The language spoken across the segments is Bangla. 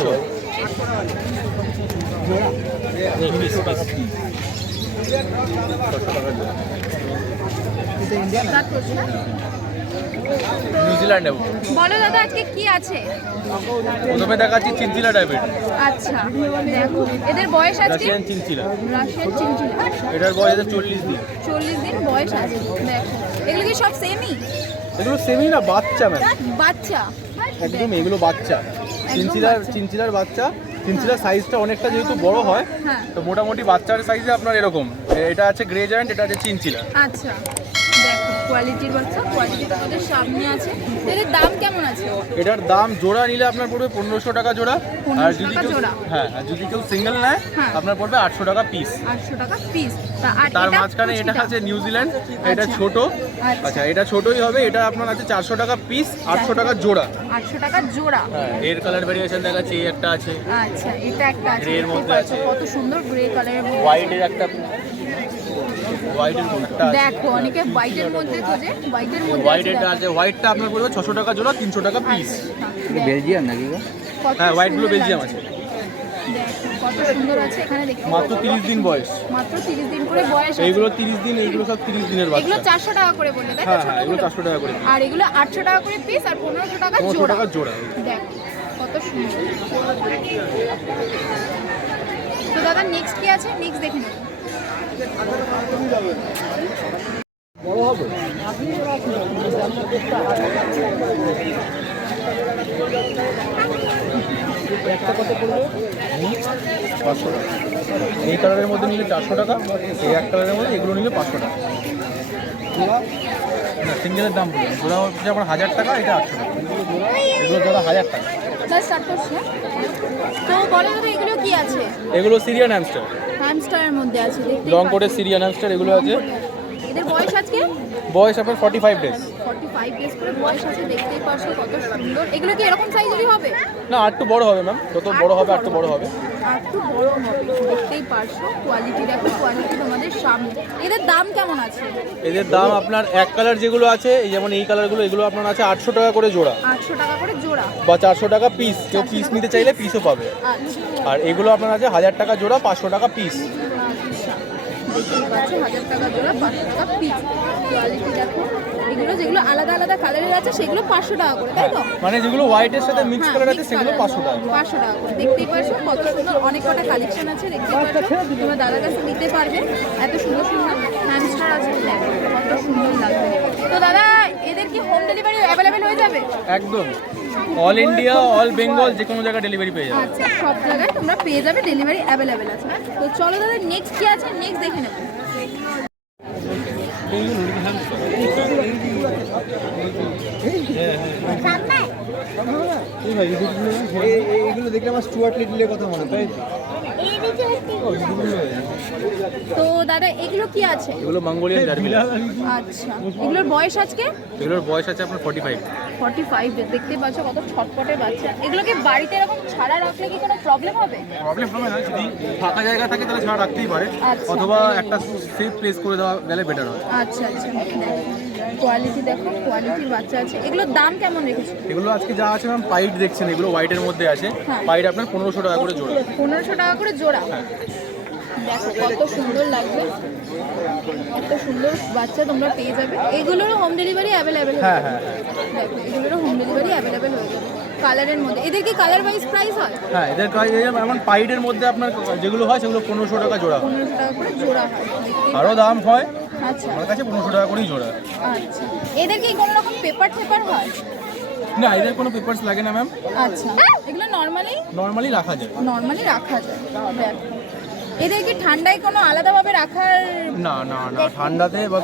800। নিউজিল্যান্ড নেব। বলো দাদা আজকে কি আছে? প্রথমে দেখাচ্ছি চিনচিলা টাইপের। আচ্ছা দেখো এদের বয়স আজকে রাশিয়ান চিনচিলা। Russian chinchilla. এটার বয়স আছে 40 দিন। 40 দিন বয়স আছে। দেখো এগুলো কি সব সেমই? এগুলো সেমই না, বাচ্চা ম্যাম। বাচ্চা একদম এগুলো বাচ্চা। চিনচিলার বাচ্চা। চিনচিলার সাইজটা অনেকটা যেহেতু বড় হয়, হ্যাঁ। তো মোটামুটি বাচ্চার সাইজে আপনার এরকম। এটা আছে গ্রে জায়ান্ট, এটা আছে চিনচিলা। আচ্ছা দেখো কোয়ালিটির বাচ্চা, কোয়ালিটি তোমাদের সামনে আছে। এর দাম কেমন আছে? এটার দাম জোড়া নিলে আপনার পড়বে 1500 টাকা জোড়া। 1500 আর যদি টাকা কেউ জোড়া। হ্যাঁ, আর যদি কেউ সিঙ্গেল নেয় হ্যাঁ। আপনার পড়বে 800 টাকা পিস। 800 টাকা পিস। তার মাঝখানে এটা আছে নিউজিল্যান্ড, এটা আচ্ছা। ছোট। আচ্ছা এটা ছোটই হবে, এটা আপনার আছে 400 টাকা পিস, 800 টাকা জোড়া। 800 টাকা জোড়া। হ্যাঁ, এর কালার ভেরিয়েশন দেখাচ্ছি, এই একটা আছে। আচ্ছা এটা একটা আছে। গ্রে এর মধ্যে আছে। কত সুন্দর গ্রে কালারের মধ্যে। হোয়াইটের একটা, হোয়াইটের কোনটা আছে? দেখো অনেকে হোয়াইটের মধ্যে খোঁজে, হোয়াইটের মধ্যে হোয়াইটটা আছে, হোয়াইটটা আপনার পড়বে 600 টাকা জোড়া, 300 টাকা পিস। বেলজিয়াম নাকি গো? হ্যাঁ, হোয়াইটগুলো বেলজিয়াম আছে। দেখো কত সুন্দর আছে এখানে দেখতে। মাত্র 30 দিন বয়স। মাত্র 30 দিন করে বয়স আছে। এইগুলো 30 দিন, এইগুলো সব 30 দিনের এগুলো বাচ্চা। 400 টাকা করে বললে তাই তো? হ্যাঁ হ্যাঁ, এগুলো ছোটগুলো? 400 টাকা করে। আর এগুলো 800 টাকা করে পিস আর 1500 টাকা 1500 জোড়া। টাকা জোড়া। দেখো কত সুন্দর। তো দাদা নেক্সট কি আছে? নেক্সট দেখে নেব। বড় হবে। একটা কত পড়বে? 500 টাকা। এই কালারের মধ্যে নিলে 400 টাকা, এই এক কালারের মধ্যে এগুলো নিলে 500 টাকা। না, সিঙ্গেলের দাম বলুন। জোড়া হচ্ছে আমার 1000 টাকা, এটা 800 টাকা। এগুলো জোড়া 1000 টাকা। দাদা স্টার্ট করছি। তো বলো দাদা এগুলো কি আছে? এগুলো সিরিয়ান হ্যামস্টার, হ্যামস্টারের মধ্যে আছে দেখতে। লং কোটের সিরিয়ান হ্যামস্টার এগুলো আছে। এদের বয়স আজকে বয়স আপনার 45 ডেজ। 45 ডেজ করে বয়স আছে, দেখতেই পারছো কত সুন্দর। এগুলো কি এরকম সাইজেরই হবে? না, আর একটু বড় হবে ম্যাম, যত বড় হবে আর একটু বড় হবে। আর একটু বড় হবে, দেখতেই পারছো। কোয়ালিটি দেখো, কোয়ালিটি তোমাদের সামনে। এদের দাম কেমন আছে? এদের দাম আপনার এক কালার যেগুলো আছে, এই যেমন এই কালারগুলো, এগুলো আপনার আছে 800 টাকা করে জোড়া 800 টাকা করে জোড়া বা 400 টাকা পিস। কেউ পিস নিতে চাইলে পিসও পাবে। আচ্ছা আর এগুলো আপনার আছে 1000 টাকা জোড়া, 500 টাকা পিস। আচ্ছা দেখতেই পাচ্ছ 1000 টাকা জোড়া, 500 টাকা পিস। কোয়ালিটি দেখো। এগুলো যেগুলো আলাদা আলাদা কালারের আছে সেগুলো 500 টাকা করে তাই তো? মানে যেগুলো হোয়াইটের সাথে মিক্স কালার আছে সেগুলো 500 টাকা। 500 টাকা করে। দেখতেই পাচ্ছ কত সুন্দর, অনেক কটা কালেকশন আছে, দেখতেই পাচ্ছ। তোমরা দাদার কাছে নিতে পারবে, এত সুন্দর সুন্দর হ্যামস্টার আছে। দেখো কত সুন্দর লাগবে। তো দাদা এদের কি হোম ডেলিভারি অ্যাভেলেবেল হয়ে যাবে? একদম অল ইন্ডিয়া, অল বেঙ্গল, যে কোনো জায়গায় ডেলিভারি পেয়ে যাবে। আচ্ছা সব জায়গায় তোমরা পেয়ে যাবে, ডেলিভারি অ্যাভেলেবেল আছে। তো চলো দাদা নেক্সট কি আছে নেক্সট দেখে নেবো। এইগুলো দেখলে আমার স্টুয়ার্ট লিটলের কথা মনে পড়ে। তো দাদা এগুলো কি আছে? এগুলো মঙ্গোলিয়ান জার্মি। আচ্ছা এগুলোর বয়স আজকে? এগুলোর বয়স আছে আপনার 45। 45 দেখতে পাচ্ছ কত ছটপটে বাচ্চা। এগুলোকে বাড়িতে এরকম ছাড়া রাখলে কি কোনো প্রবলেম হবে? প্রবলেম হবে না, যদি ফাঁকা জায়গা থাকে তাহলে ছাড়া রাখতেই পারে, আচ্ছা। অথবা একটা সেফ প্লেস করে দেওয়া গেলে বেটার হয়। আচ্ছা আচ্ছা কোয়ালিটি দেখো, কোয়ালিটির বাচ্চা আছে। এগুলোর দাম কেমন রেখেছো? এগুলো আজকে যা আছে ম্যাম, পাইট দেখছেন, এগুলো হোয়াইটের মধ্যে আছে। হ্যাঁ। পাইট আপনার 1500 টাকা করে জোড়া। 1500 টাকা করে জোড়া। দেখো কত সুন্দর লাগবে, এত সুন্দর বাচ্চা তোমরা পেয়ে যাবে। এগুলোরও হোম ডেলিভারি অ্যাভেলেবেল হয়ে হ্যাঁ যাবে। হ্যাঁ দেখো এগুলোরও হোম ডেলিভারি অ্যাভেলেবেল হয়ে যাবে কালারের মধ্যে। এদের কি কালার ওয়াইজ প্রাইস হয়? হ্যাঁ, এদের এমন পাইটের মধ্যে আপনার যেগুলো হয় সেগুলো 1500 টাকা জোড়া। 1500 টাকা করে জোড়া হয়। আরও দাম হয়, আচ্ছা আমার কাছে 1500 টাকা করেই জোড়া। আচ্ছা এদের কি কোনো রকম পেপার টেপার হয়? না, এদের কোনো পেপারস লাগে না ম্যাম, আচ্ছা এগুলো নর্মালি রাখা যায়। নর্মালি রাখা যায়। দেখো এদের কি ঠান্ডায় কোনো আলাদাভাবে রাখার? না না না, ঠান্ডাতে বা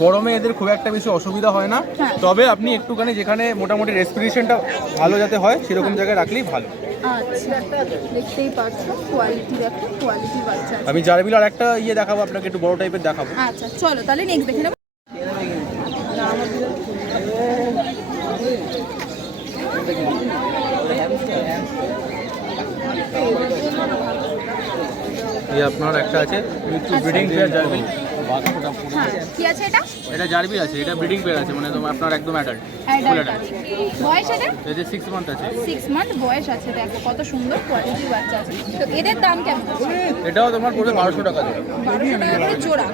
গরমে এদের খুব একটা বেশি অসুবিধা হয় না। হ্যাঁ। তবে আপনি একটুখানি যেখানে মোটামুটি রেসপিরেশনটা ভালো যাতে হয় সেরকম জায়গায় রাখলেই ভালো। আচ্ছা দেখতেই পাচ্ছ কোয়ালিটি দেখো, কোয়ালিটি বাচ্চা আছে। আমি জারবিল আর একটা দেখাবো আপনাকে, একটু বড় টাইপের দেখাবো। আচ্ছা চলো তাহলে নেক্সট দেখে নেবো। এই আপনার একটা আছে ব্রিডিং পেয়ার জার্বি। হ্যাঁ কি আছে এটা? এটা জার্বি আছে, এটা ব্রিডিং পেয়ার আছে, মানে তোমার আপনার একদম অ্যাডাল্ট। অ্যাডাল্ট আছে। বয়স এটা? এটা 6 মান্থ আছে। 6 মান্থ বয়স আছে। দেখো কত সুন্দর কোয়ালিটির বাচ্চা আছে। তো এদের দাম কেমন আছে? এটাও তোমার পড়বে 1200 টাকা জোড়া। 1200 টাকা করে জোড়া।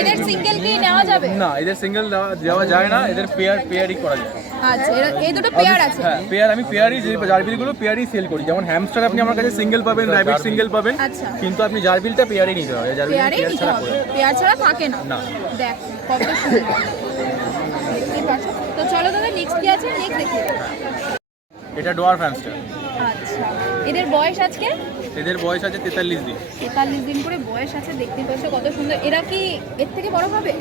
এদের সিঙ্গেল কি নেওয়া যাবে? না, এদের সিঙ্গেল দেওয়া যায় না, এদের পেয়ারই করা যায়। আচ্ছা এই দুটো পেয়ার আছে। হ্যাঁ পেয়ার, আমি পেয়ারই জার্বিলগুলো পেয়ারই সেল করি। যেমন হ্যামস্টার আপনি আমার কাছে সিঙ্গেল পাবেন, র্যাবিট সিঙ্গেল পাবেন, আচ্ছা। কিন্তু আপনি জার্বিলটা পেয়ারই নিতে হবে। পেয়ারে পেয়ার নিতে ছাড়া হবে। করে পেয়ার ছাড়া থাকে না। না। দেখ কত সুন্দর। দেখতেই পাচ্ছ। তো চলো দাদা নেক্সট কি আছে? নেক্সট দেখি। এটা ডোয়ার্ফ হ্যামস্টার। আচ্ছা এদের বয়স আজকে? এদের বয়স আছে 43 দিন। 43 দিন করে বয়স আছে। দেখতে পাচ্ছ কত সুন্দর। এরা কি এর থেকে বড় হবে?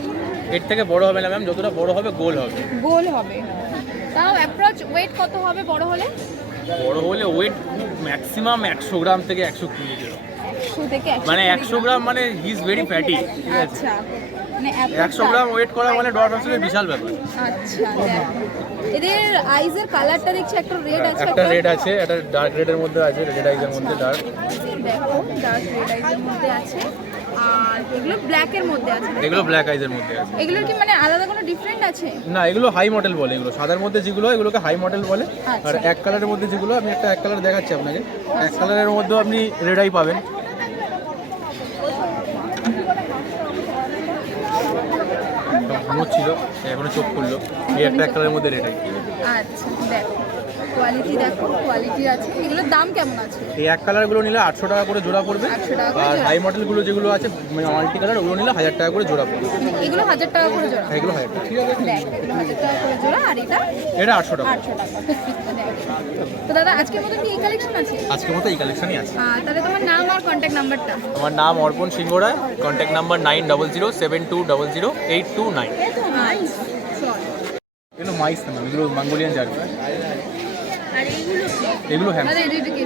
এর থেকে বড় হবে না ম্যাম, যতটা বড় হবে গোল হবে। গোল হবে। তাও অ্যাপ্রোচ ওয়েট কত হবে বড় হলে? বড় হলে ওয়েট ম্যাক্সিমাম 100 গ্রাম থেকে 120 গ্রাম। 100 থেকে 100 মানে 100 গ্রাম মানে হি ইজ ভেরি ফ্যাটি। ঠিক আছে, আচ্ছা মানে 100 গ্রাম ওয়েট করা মানে ডোয়ার্ফ হ্যামস্টারের বিশাল ব্যাপার। আচ্ছা দেখ এদের আইজের কালারটা দেখছি একটা রেড আছে। একটা রেড আছে, একটা ডার্ক রেডের মধ্যে আছে, রেড আইজের মধ্যে ডার্ক। দেখো ডার্ক রেড আইজের মধ্যে আছে। আর এগুলো ব্ল্যাক এর মধ্যে আছে। এগুলো ব্ল্যাক আইজের মধ্যে আছে। এগুলোর কি মানে আলাদা কোনো ডিফারেন্ট আছে? না, এগুলো হাই মডেল বলে। এগুলো সাদার মধ্যে যেগুলো এগুলোকে হাই মডেল বলে। আচ্ছা। আর এক কালারের মধ্যে যেগুলো, আমি একটা এক কালার দেখাচ্ছি আপনাকে। এক কালারের মধ্যেও আপনি রেড আই পাবেন। ঘুমোচ্ছিল, এখনো চোখ খুললো। এই একটা এক কালারের মধ্যে রেড আই। আচ্ছা দেখো কোয়ালিটি, দেখো কোয়ালিটি আছে। এগুলোর দাম কেমন আছে? এই এক কালারগুলো নিলে 800 টাকা করে জোড়া পড়বে। 800 টাকা করে আর জোড়া। হাই মডেলগুলো যেগুলো আছে মাল্টি কালার, ওগুলো নিলে 1000 টাকা করে জোড়া পড়বে। মানে এগুলো 1000 টাকা করে জোড়া। এগুলো 1000 টাকা। দেখ এগুলো 1000 টাকা করে জোড়া। আর এটা এটা 800 টাকা। 800 টাকা। দেখ। তো দাদা আজকের মতো কি এই কালেকশন আছে? আজকের মতো এই কালেকশনই আছে। তাহলে তোমার নাম আর কন্ট্যাক্ট নাম্বারটা। আমার নাম অর্পণ সিংহ রায়, কন্ট্যাক্ট নাম্বার 9007200289। আচ্ছা চল। এগুলো মাইস না, এগুলো মঙ্গোলিয়ান জার্বি। আর এইগুলো কি? এগুলো দাদা এটা কি?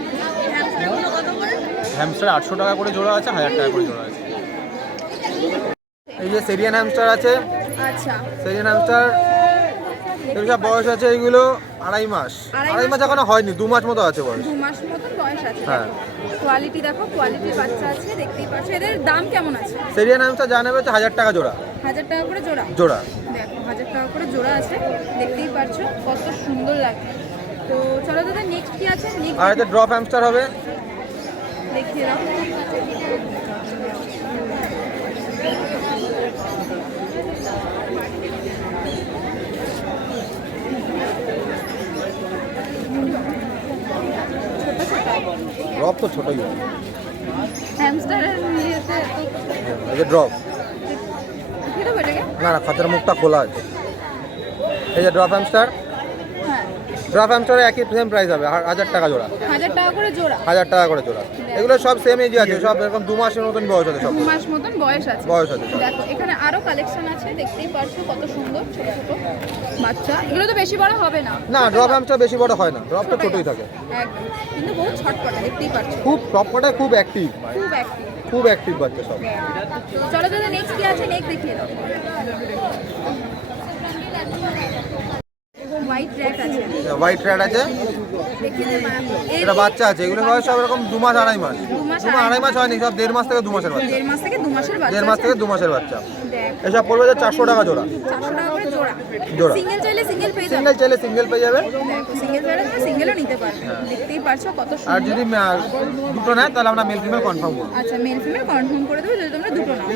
হ্যামস্টারগুলো কত করে? হ্যামস্টার 800 টাকা করে জোড়া আছে, 1000 টাকা করে জোড়া আছে। এই যে সেরিয়ান হ্যামস্টার আছে, আচ্ছা সেরিয়ান হ্যামস্টার এর সব বয়স আছে এইগুলো 2.5 মাস। 2.5 মাস এখনো হয়নি, 2 মাস মতো আছে বয়স। 2 মাস মতন বয়স আছে। হ্যাঁ। কোয়ালিটি দেখো, কোয়ালিটির বাচ্চা আছে। দেখতেই পাচ্ছ। এদের দাম কেমন আছে? সেরিয়ান হ্যামস্টার যা নেবে হচ্ছে 1000 টাকা জোড়া। 1000 টাকা করে জোড়া। জোড়া। দেখো 1000 টাকা করে জোড়া আছে। দেখতেই পাচ্ছ কত সুন্দর লাগে। তো চলো দাদা নেক্সট কি আছে? নেক্সট আর এটা ড্রপ হ্যামস্টার হবে। দেখিয়ে রাখো। ড্রপ তো ছোটই হবে। হ্যামস্টারের ইয়েতে এই যে ড্রপ, কি দেবো এটাকে? না না খাঁচার মুখটা খোলা আছে। এই যে ড্রপ হ্যামস্টার, হ্যাঁ ড্রপ হ্যামস্টারের একই সেম প্রাইস হবে, 1000 টাকা জোড়া। 1000 টাকা করে জোড়া। 1000 টাকা করে জোড়া। এগুলো সব সেম এজই আছে, সব এরকম 2 মাসের মতন বয়স আছে সব। 2 মাস মতন বয়স আছে। বয়স আছে সব। দেখো এখানে আরো কালেকশন আছে। দেখতেই পাচ্ছ কত সুন্দর ছোট ছোট বাচ্চা। এগুলো তো বেশি বড় হবে না। না ড্রপ হ্যামস্টার বেশি বড় হয় না, ড্রপ তো ছোটই থাকে। একদম। কিন্তু বহুত ছটপটে। দেখতেই পাচ্ছ খুব সবকটাই খুব অ্যাক্টিভ, খুব অ্যাক্টিভ। খুব অ্যাক্টিভ বাচ্চা সব। চলো দাদা নেক্সট কি আছে? নেক্সট দেখিয়ে দাও। হোয়াইট র্যাট আছে। হোয়াইট র্যাট আছে, দেখিয়ে দে মা। এটা বাচ্চা আছে। এগুলো বয়স সব এরকম 2 মাস 2.5 মাস। 2 মাস 2.5 মাস হয়নি, সব 1.5 মাস থেকে 2 মাসের বাচ্চা। 1.5 মাস থেকে 2 মাসের বাচ্চা। 1.5 মাস থেকে 2 মাসের বাচ্চা। দেখ এসব পড়বে যে 400 টাকা জোড়া। 400 টাকা করে জোড়া। জোড়া। সিঙ্গেল চাইলে সিঙ্গেল পেয়ে যাবে। সিঙ্গেল চাইলে সিঙ্গেল পেয়ে যাবে। দেখো সিঙ্গেল চাইলে তুমি সিঙ্গেলও নিতে পারবে। দেখতেই পারছো কত আর সুন্দর। যদি দুটো নেয় তাহলে আমরা মেল ফিমেল কনফার্ম করবো। আচ্ছা মেল ফিমেল কনফার্ম করে দেবো যদি তোমরা দুটো নাও।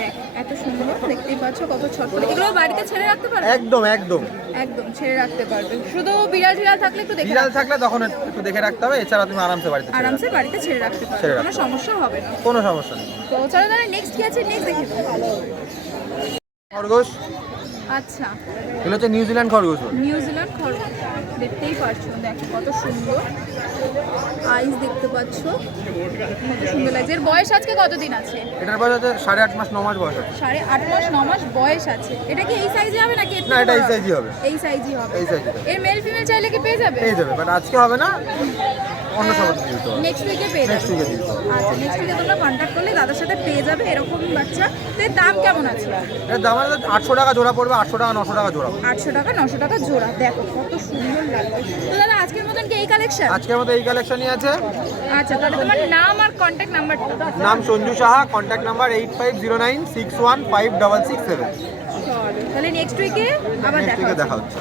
দেখ এত সুন্দর। দেখতেই পাচ্ছ কত ছটপটে। এগুলো বাড়িতে ছেড়ে রাখতে পারবে? একদম একদম। একদম ছেড়ে রাখতে পারবে। শুধু বিড়াল টিড়াল থাকলে একটু দেখে বিড়াল থাকলে তখন একটু দেখে রাখতে হবে, এছাড়া তুমি আরামসে বাড়িতে ছেড়ে আরামসে বাড়িতে ছেড়ে রাখতে পারবে। ছেড়ে কোনো সমস্যা হবে না। রাখো। কোনো সমস্যা নেই। তো চলো দাদা নেক্সট কি আছে? নেক্সট দেখে দাও। খরগোশ, আচ্ছা এগুলো হচ্ছে নিউজিল্যান্ড খরগোশ বলে। নিউজিল্যান্ড খরগোশ। দেখতেই পাচ্ছো দেখো কত সুন্দর আইস। দেখতে পাচ্ছ কত সুন্দর লাগছে। এর বয়স আজকে কতদিন আছে? এটার বয়স হচ্ছে 8.5 মাস 9 মাস বয়স আছে। 8.5 মাস 9 মাস বয়স আছে। এটা কি এই সাইজে হবে নাকি? না এটা এই সাইজই হবে। এই সাইজই হবে। এই সাইজই হবে। এর মেল ফিমেল চাইলে কি পেয়ে যাবে? পেয়ে যাবে, বাট আজকে হবে না, অন্য সময় দিতে হবে। নেক্সট উইকে পেয়ে যাবে। নেক্সট উইকে দিতে হবে। আচ্ছা নেক্সট উইকে তোমরা কন্ট্যাক্ট করলে দাদার সাথে পেয়ে যাবে এরকম বাচ্চা। তো এর দাম কেমন আছে? এর দাম আছে 800 টাকা জোড়া পড়বে, 800 টাকা 900 টাকা জোড়া। 800 টাকা 900 টাকা জোড়া। দেখো কত সুন্দর লাগবে। তো দাদা আজকের মতন কি এই কালেকশন? আজকের মতো এই কালেকশনই আছে। আচ্ছা তাহলে তোমার নাম আর কন্ট্যাক্ট নাম্বারটা। নাম সঞ্জু সাহা, কন্ট্যাক্ট নাম্বার 8509615667। তাহলে নেক্সট উইকে আবার নেক্সট দেখা উইকে হচ্ছে। দেখা হচ্ছে।